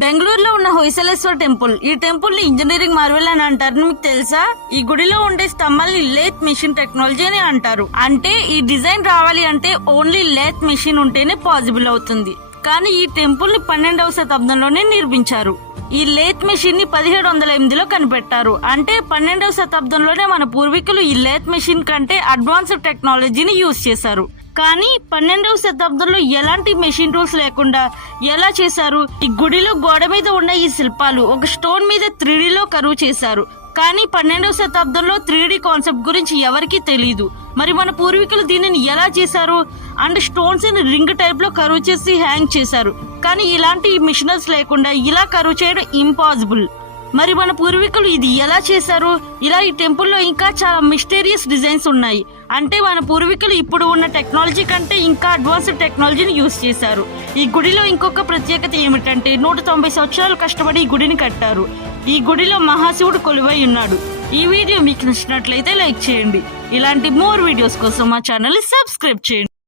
బెంగళూరులో ఉన్న హొయసలేశ్వర టెంపుల్. ఈ టెంపుల్ ని ఇంజనీరింగ్ మార్వెల్ అని అంటారు. మీకు తెలుసా? ఈ గుడిలో ఉండే స్తంభాలని లేత్ మెషిన్ టెక్నాలజీ అని అంటారు. అంటే ఈ డిజైన్ రావాలి అంటే ఓన్లీ లేత్ మెషిన్ ఉంటేనే పాసిబుల్ అవుతుంది. కానీ ఈ టెంపుల్ ని 12వ శతాబ్దంలోనే నిర్మించారు. ఈ లేత్ మెషిన్ ని 1708లో కనిపెట్టారు. అంటే 12వ శతాబ్దంలోనే మన పూర్వీకులు ఈ లేత్ మెషిన్ కంటే అడ్వాన్స్డ్ టెక్నాలజీని యూజ్ చేశారు. కానీ 12వ శతాబ్దంలో ఎలాంటి మెషిన్ టూల్స్ లేకుండా ఎలా చేశారు? ఈ గుడిలో గోడ మీద ఉన్న ఈ శిల్పాలు ఒక స్టోన్ మీద 3Dలో కరువు చేశారు. కానీ 12వ శతాబ్దంలో 3D కాన్సెప్ట్ గురించి ఎవరికీ తెలియదు. మరి మన పూర్వీకులు దీనిని ఎలా చేశారు? అండ్ స్టోన్స్ ని రింగ్ టైప్ లో కరువు చేసి హ్యాంగ్ చేశారు. కానీ ఇలాంటి మిషనరీస్ లేకుండా ఇలా కరువు చేయడం ఇంపాసిబుల్. మరి మన పూర్వీకులు ఇది ఎలా చేశారు? ఇలా ఈ టెంపుల్లో ఇంకా చాలా మిస్టీరియస్ డిజైన్స్ ఉన్నాయి. అంటే మన పూర్వీకులు ఇప్పుడు ఉన్న టెక్నాలజీ కంటే ఇంకా అడ్వాన్స్డ్ టెక్నాలజీని యూజ్ చేశారు. ఈ గుడిలో ఇంకొక ప్రత్యేకత ఏమిటంటే 190 సంవత్సరాలు కష్టపడి ఈ గుడిని కట్టారు. ఈ గుడిలో మహాశివుడు కొలువై ఉన్నాడు. ఈ వీడియో మీకు నచ్చినట్లయితే లైక్ చేయండి. ఇలాంటి మోర్ వీడియోస్ కోసం మా ఛానల్ ని సబ్స్క్రైబ్ చేయండి.